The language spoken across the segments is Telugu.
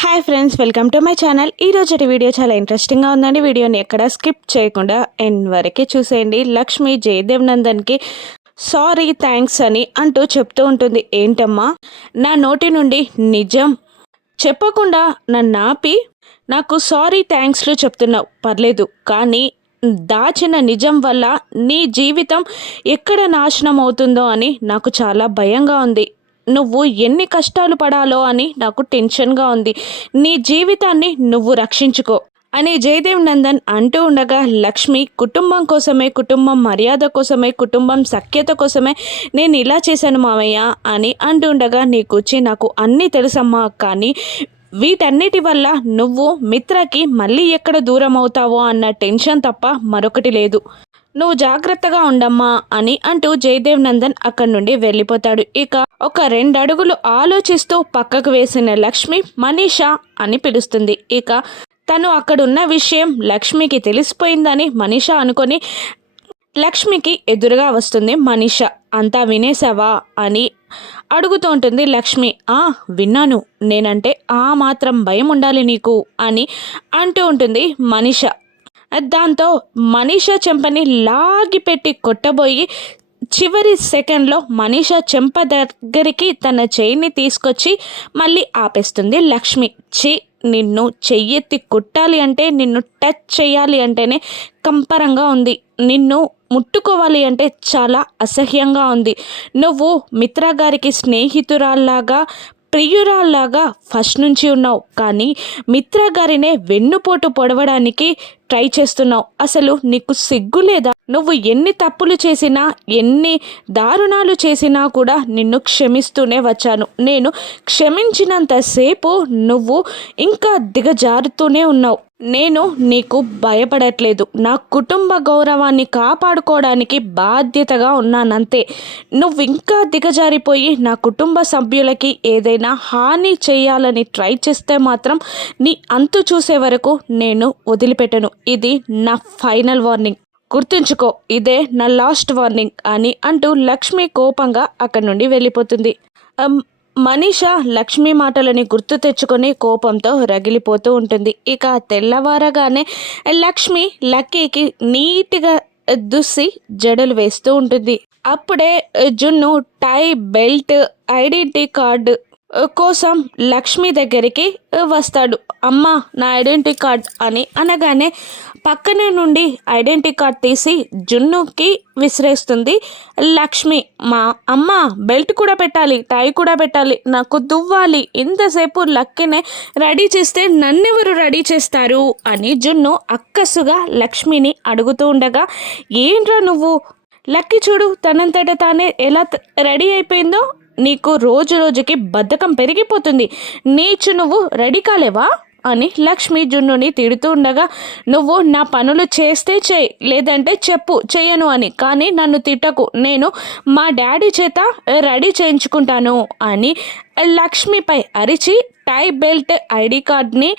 Hi friends, welcome to my channel. ఈరోజు వీడియో చాలా ఇంట్రెస్టింగ్గా ఉందండి. వీడియోని ఎక్కడ స్కిప్ చేయకుండా ఎండ్ వరకే చూసేయండి. లక్ష్మి జయదేవ్ నందన్కి సారీ థ్యాంక్స్ అని అంటూ చెప్తూ ఉంటుంది. ఏంటమ్మా, నా నోటి నుండి నిజం చెప్పకుండా నన్ను ఆపి నాకు సారీ థ్యాంక్స్లు చెప్తున్నావు, పర్లేదు, కానీ దాచిన నిజం వల్ల నీ జీవితం ఎక్కడ నాశనం అవుతుందో అని నాకు చాలా భయంగా ఉంది. నువ్వు ఎన్ని కష్టాలు పడాలో అని నాకు టెన్షన్గా ఉంది. నీ జీవితాన్ని నువ్వు రక్షించుకో అని జయదేవ్ నందన్ అంటూ ఉండగా, లక్ష్మి కుటుంబం కోసమే, కుటుంబం మర్యాద కోసమే, కుటుంబం సఖ్యత కోసమే నేను ఇలా చేశాను మామయ్య అని అంటూ ఉండగా, నీకొచ్చి నాకు అన్నీ తెలుసమ్మా, కానీ వీటన్నిటి వల్ల నువ్వు మిత్రకి మళ్ళీ ఎక్కడ దూరం అవుతావో అన్న టెన్షన్ తప్ప మరొకటి లేదు. నువ్వు జాగ్రత్తగా ఉండమ్మా అని అంటూ జయదేవ్ నందన్ అక్కడి నుండి వెళ్ళిపోతాడు. ఇక ఒక 2 అడుగులు ఆలోచిస్తూ పక్కకు వేసిన లక్ష్మి మనీషా అని పిలుస్తుంది. ఇక తను అక్కడున్న విషయం లక్ష్మికి తెలిసిపోయిందని మనీషా అనుకొని లక్ష్మికి ఎదురుగా వస్తుంది మనీష. అంతా వినేసావా అని అడుగుతూ ఉంటుంది లక్ష్మి. విన్నాను, నేనంటే ఆ మాత్రం భయం ఉండాలి నీకు అని అంటూ ఉంటుంది మనీష. దాంతో మనీష చెంపని లాగిపెట్టి కొట్టబోయి చివరి సెకండ్లో మనీష చెంప దగ్గరికి తన చేయిని తీసుకొచ్చి మళ్ళీ ఆపేస్తుంది లక్ష్మి. నిన్ను చెయ్యెత్తి కొట్టాలి అంటే, నిన్ను టచ్ చేయాలి అంటేనే కంపరంగా ఉంది, నిన్ను ముట్టుకోవాలి అంటే చాలా అసహ్యంగా ఉంది. నువ్వు మిత్ర గారికి స్నేహితురాల్లాగా, ప్రియురాల్లాగా ఫస్ట్ నుంచి ఉన్నావు, కానీ మిత్ర గారినే వెన్నుపోటు పొడవడానికి ట్రై చేస్తున్నావు. అసలు నీకు సిగ్గు లేదా? నువ్వు ఎన్ని తప్పులు చేసినా, ఎన్ని దారుణాలు చేసినా కూడా నిన్ను క్షమిస్తూనే వచ్చాను. నేను క్షమించినంతసేపు నువ్వు ఇంకా దిగజారుతూనే ఉన్నావు. నేను నీకు భయపడట్లేదు, నా కుటుంబ గౌరవాన్ని కాపాడుకోవడానికి బాధ్యతగా ఉన్నానంతే. నువ్వు ఇంకా దిగజారిపోయి నా కుటుంబ సభ్యులకి ఏదైనా హాని చేయాలని ట్రై చేస్తే మాత్రం నీ అంతు చూసే వరకు నేను వదిలిపెట్టను. ఇది నా ఫైనల్ వార్నింగ్, గుర్తుంచుకో, ఇదే నా లాస్ట్ వార్నింగ్ అని అంటూ లక్ష్మి కోపంగా అక్కడి నుండి వెళ్ళిపోతుంది. మనీష లక్ష్మి మాటలని గుర్తు తెచ్చుకొని కోపంతో రగిలిపోతూ ఉంటుంది. ఇక తెల్లవారగానే లక్ష్మి లక్కీకి నీట్గా దుస్సి జడలు వేస్తూ ఉంటుంది. అప్పుడే జున్ను టై, బెల్ట్, ఐడెంటిటీ కార్డు కోసం లక్ష్మి దగ్గరికి వస్తాడు. అమ్మ, నా ఐడెంటిటీ కార్డ్ అని అనగానే పక్కనే నుండి ఐడెంటిటీ కార్డ్ తీసి జున్నుకి విసిరేస్తుంది లక్ష్మి. మా అమ్మ, బెల్ట్ కూడా పెట్టాలి, టై కూడా పెట్టాలి, నాకు దువ్వాలి, ఇంతసేపు లక్కీనే రెడీ చేస్తే నన్నెవరు రెడీ చేస్తారు అని జున్ను అక్కసుగా లక్ష్మిని అడుగుతూ ఉండగా, ఏంట్రా నువ్వు, లక్కీ చూడు తనంతట తానే ఎలా రెడీ అయిపోయిందో, నీకు రోజు రోజుకి బద్ధకం పెరిగిపోతుంది, నీచు నువ్వు రెడీ కాలేవా అని లక్ష్మి జున్నుని తిడుతూ ఉండగా, నువ్వు నా పనులు చేస్తే చేయి, లేదంటే చెప్పు చెయ్యను అని, కానీ నన్ను తిట్టకు, నేను మా డాడీ చేత రెడీ చేయించుకుంటాను అని లక్ష్మిపై అరిచి టై, బెల్ట్, ఐడి కార్డ్ని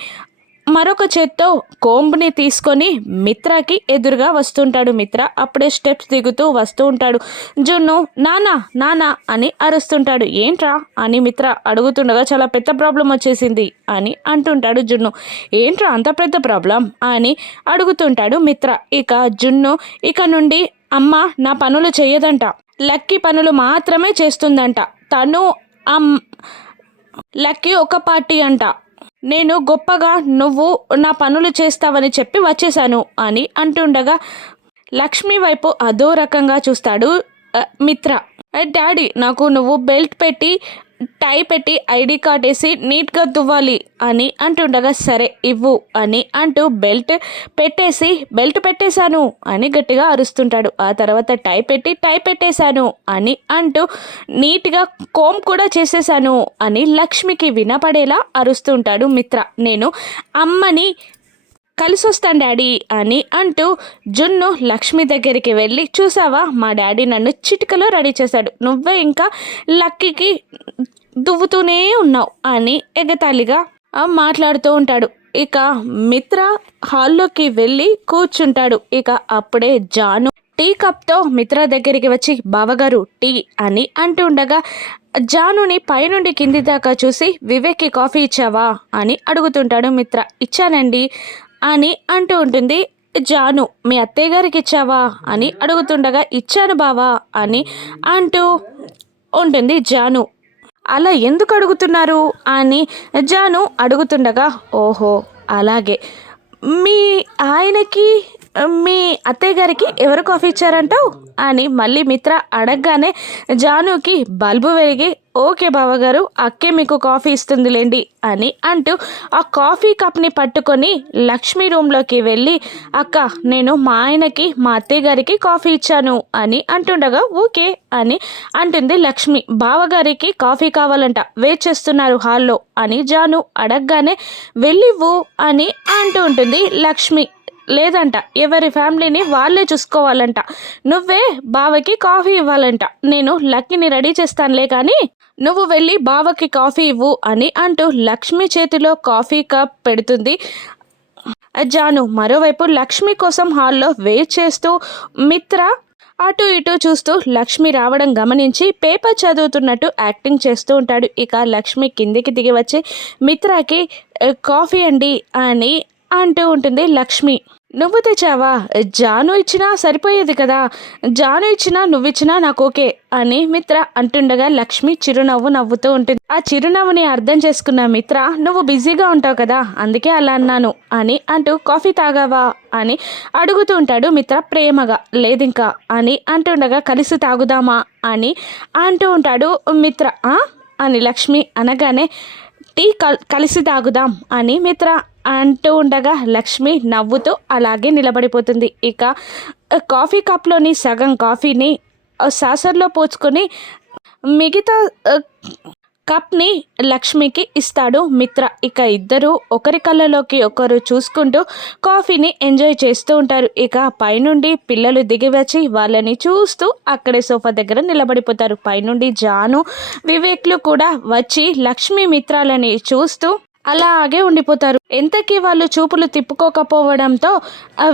మరొక చేత్తో కోంబుని తీసుకొని మిత్రకి ఎదురుగా వస్తుంటాడు. మిత్ర అప్పుడే స్టెప్స్ దిగుతూ వస్తూ ఉంటాడు. జున్ను నానా నానా అని అరుస్తుంటాడు. ఏంట్రా అని మిత్ర అడుగుతుండగా, చాలా పెద్ద ప్రాబ్లం వచ్చేసింది అని అంటుంటాడు జున్ను. ఏంట్రా అంత పెద్ద ప్రాబ్లం అని అడుగుతుంటాడు మిత్ర. ఇక జున్ను ఇక నుండి అమ్మ నా పనులు చెయ్యదంట, లక్కీ పనులు మాత్రమే చేస్తుందంట, తను లక్కీ ఒక పార్టీ అంట, నేను గొప్పగా నువ్వు నా పనులు చేస్తావని చెప్పి వచ్చేసాను అని అంటుండగా లక్ష్మి వైపు అదో రకంగా చూస్తాడు మిత్ర. డాడీ, నాకు నువ్వు బెల్ట్ పెట్టి, టై పెట్టి, ఐడి కార్డ్ వేసి నీట్గా దువ్వాలి అని అంటుండగా, సరే ఇవ్వు అని అంటూ బెల్ట్ పెట్టేశాను అని గట్టిగా అరుస్తుంటాడు. ఆ తర్వాత టై పెట్టి, టై పెట్టేశాను అని అంటూ నీట్గా కోమ్ కూడా చేసేసాను అని లక్ష్మికి వినపడేలా అరుస్తుంటాడు మిత్ర. నేను అమ్మని కలిసి వస్తాను డాడీ అని అంటూ జున్ను లక్ష్మి దగ్గరికి వెళ్ళి, చూసావా మా డాడీ నన్ను చిటికలో రెడీ చేశాడు, నువ్వే ఇంకా లక్కీకి దువ్వుతూనే ఉన్నావు అని ఎగతాళిగా మాట్లాడుతూ ఉంటాడు. ఇక మిత్ర హాల్లోకి వెళ్ళి కూర్చుంటాడు. ఇక అప్పుడే జాను టీ కప్తో మిత్ర దగ్గరికి వచ్చి, బావగారు టీ అని అంటూ ఉండగా, జానుని పైనుండి కింది దాకా చూసి వివేక్కి కాఫీ ఇచ్చావా అని అడుగుతుంటాడు మిత్ర. ఇచ్చానండి అని అంటూ ఉంటుంది జాను. మీ అత్తయ్య గారికి ఇచ్చావా అని అడుగుతుండగా ఇచ్చాను బావా అని అంటూ ఉంటుంది జాను. అలా ఎందుకు అడుగుతున్నారు అని జాను అడుగుతుండగా ఓహో అలాగే మీ ఆయనకి మీ అత్తయ్య గారికి ఎవరు కాఫీ ఇచ్చారంటావు అని మళ్ళీ మిత్ర అడగగానే జానుకి బల్బు వెలిగి ఓకే బావగారు అక్కే మీకు కాఫీ ఇస్తుందిలేండి అని అంటూ ఆ కాఫీ కప్ని పట్టుకొని లక్ష్మి రూమ్లోకి వెళ్ళి అక్క నేను మా ఆయనకి మా అత్తయ్య గారికి కాఫీ ఇచ్చాను అని అంటుండగా ఓకే అని అంటుంది లక్ష్మి. బావగారికి కాఫీ కావాలంట వెయిట్ చేస్తున్నారు హాల్లో అని జాను అడగగానే వెళ్ళివ్వు అని అంటూ ఉంటుంది లక్ష్మి. లేదంట ఎవరి ఫ్యామిలీని వాళ్ళే చూసుకోవాలంట, నువ్వే బావకి కాఫీ ఇవ్వాలంట, నేను లక్కీని రెడీ చేస్తానులే కానీ నువ్వు వెళ్ళి బావకి కాఫీ ఇవ్వు అని అంటూ లక్ష్మి చేతిలో కాఫీ కప్ పెడుతుంది జాను. మరోవైపు లక్ష్మి కోసం హాల్లో వెయిట్ చేస్తూ మిత్ర అటు ఇటు చూస్తూ లక్ష్మి రావడం గమనించి పేపర్ చదువుతున్నట్టు యాక్టింగ్ చేస్తూ ఉంటాడు. ఇక లక్ష్మి కిందికి దిగి వచ్చి మిత్రకి కాఫీ అండి అని అంటూ ఉంటుంది లక్ష్మి. నువ్వు తెచ్చావా? జాను ఇచ్చినా సరిపోయేది కదా, జాను ఇచ్చినా నువ్విచ్చినా నాకు ఓకే అని మిత్ర అంటుండగా లక్ష్మి చిరునవ్వు నవ్వుతూ ఉంటుంది. ఆ చిరునవ్వుని అర్థం చేసుకున్న మిత్ర నువ్వు బిజీగా ఉంటావు కదా అందుకే అలా అన్నాను అని అంటూ కాఫీ తాగావా అని అడుగుతూ ఉంటాడు మిత్ర ప్రేమగా. లేదింకా అని అంటుండగా కలిసి తాగుదామా అని అంటూ ఉంటాడు మిత్ర. అని లక్ష్మి అనగానే టీ కలిసి తాగుదాం అని మిత్ర అంటూ ఉండగా లక్ష్మి నవ్వుతూ అలాగే నిలబడిపోతుంది. ఇక కాఫీ కప్లోని సగం కాఫీని సాసర్లో పోసుకొని మిగతా కప్ని లక్ష్మికి ఇస్తాడు మిత్ర. ఇక ఇద్దరు ఒకరి కళ్ళలోకి ఒకరు చూసుకుంటూ కాఫీని ఎంజాయ్ చేస్తూ ఉంటారు. ఇక పైనుండి పిల్లలు దిగి వచ్చి వాళ్ళని చూస్తూ అక్కడే సోఫా దగ్గర నిలబడిపోతారు. పైనుండి జాను వివేక్లు కూడా వచ్చి లక్ష్మి మిత్రాలని చూస్తూ అలాగే ఉండిపోతారు. ఎంతకీ వాళ్ళు చూపులు తిప్పుకోకపోవడంతో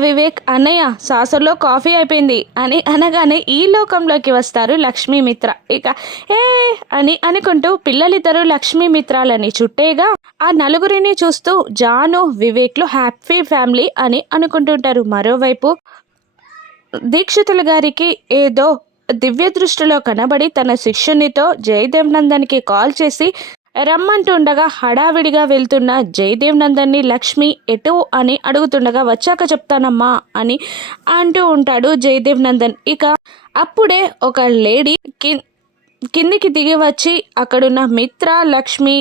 వివేక్ అన్నయ్య సాసర్లో కాఫీ అయిపోయింది అని అనగానే ఈ లోకంలోకి వస్తారు లక్ష్మీ మిత్ర. ఇక ఏ అని అనుకుంటూ పిల్లలిద్దరూ లక్ష్మీ మిత్రాలని చుట్టేగా ఆ నలుగురిని చూస్తూ జాను వివేక్లు హ్యాపీ ఫ్యామిలీ అని అనుకుంటుంటారు. మరోవైపు దీక్షితుల గారికి ఏదో దివ్య దృష్టిలో కనబడి తన శిష్యునితో జయదేవ్ నందన్కి కాల్ చేసి రమ్మంటుండగా హడావిడిగా వెళ్తున్న జయదేవ్ నందన్ని లక్ష్మి ఎటు అని అడుగుతుండగా వచ్చాక చెప్తానమ్మా అని అంటూ ఉంటాడు జయదేవ్ నందన్. ఇక అప్పుడే ఒక లేడీ కిందికి దిగి వచ్చి అక్కడున్న మిత్ర లక్ష్మి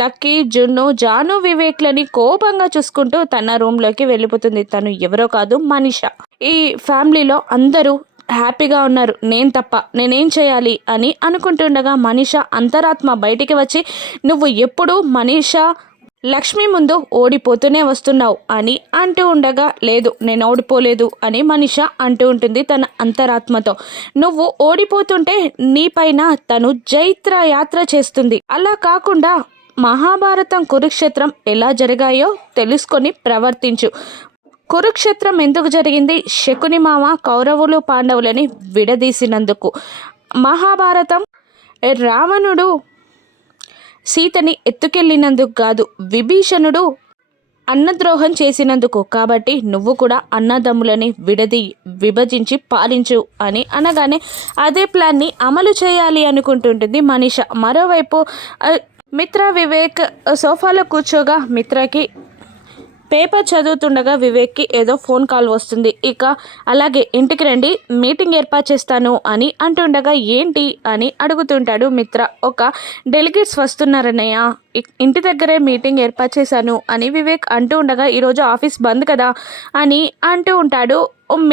లక్కీ జున్ను జాను వివేక్లని కోపంగా చూసుకుంటూ తన రూమ్లోకి వెళ్ళిపోతుంది. తను ఎవరో కాదు మనీష. ఈ ఫ్యామిలీలో అందరూ హ్యాపీగా ఉన్నారు, నేను తప్ప నేనేం చేయాలి అని అనుకుంటుండగా మనీష అంతరాత్మ బయటికి వచ్చి నువ్వు ఎప్పుడు మనీష లక్ష్మి ముందు ఓడిపోతూనే వస్తున్నావు అని అంటూ ఉండగా లేదు నేను ఓడిపోలేదు అని మనీష అంటూ ఉంటుంది తన అంతరాత్మతో. నువ్వు ఓడిపోతుంటే నీపైన తను జైత్ర యాత్ర చేస్తుంది. అలా కాకుండా మహాభారతం కురుక్షేత్రం ఎలా జరిగాయో తెలుసుకొని ప్రవర్తించు. కురుక్షేత్రం ఎందుకు జరిగింది? శకుని మామ కౌరవులు పాండవులని విడదీసినందుకు. మహాభారతం రావణుడు సీతని ఎత్తుకెళ్ళినందుకు కాదు, విభీషణుడు అన్నద్రోహం చేసినందుకు. కాబట్టి నువ్వు కూడా అన్నదమ్ములని విభజించి పాలించు అని అనగానే అదే ప్లాన్ని అమలు చేయాలి అనుకుంటుంటుంది మనీష. మరోవైపు మిత్ర వివేక్ సోఫాలో కూర్చోగా మిత్రకి పేపర్ చదువుతుండగా వివేక్కి ఏదో ఫోన్ కాల్ వస్తుంది. ఇక అలాగే ఇంటికి రండి మీటింగ్ ఏర్పాటు చేస్తాను అని అంటుండగా ఏంటి అని అడుగుతుంటాడు మిత్ర. ఒక డెలిగేట్స్ వస్తున్నారన్నయ్య, ఇంటి దగ్గరే మీటింగ్ ఏర్పాటు చేశాను అని వివేక్ అంటూ ఉండగా ఈరోజు ఆఫీస్ బంద్ కదా అని అంటూ ఉంటాడు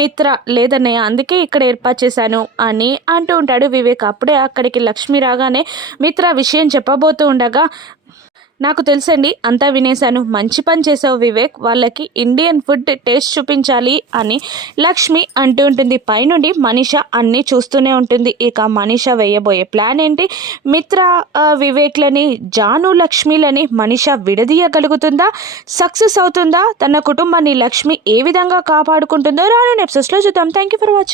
మిత్ర. లేదన్నయ్య అందుకే ఇక్కడ ఏర్పాటు చేశాను అని అంటూ ఉంటాడు వివేక్. అప్పుడే అక్కడికి లక్ష్మి రాగానే మిత్ర విషయం చెప్పబోతూ ఉండగా నాకు తెలుసండి అంతా వినేశాను, మంచి పని చేసావు వివేక్, వాళ్ళకి ఇండియన్ ఫుడ్ టేస్ట్ చూపించాలి అని లక్ష్మి అంటూ ఉంటుంది. పైనుండి మనీష అన్నీ చూస్తూనే ఉంటుంది. ఇక మనీష వేయబోయే ప్లాన్ ఏంటి? మిత్ర వివేక్లని జాను లక్ష్మిలని మనీష విడదీయగలుగుతుందా? సక్సెస్ అవుతుందా? తన కుటుంబాన్ని లక్ష్మి ఏ విధంగా కాపాడుకుంటుందో రానున్న ఎపిసోడ్స్లో చూద్దాం. Thank you for watching.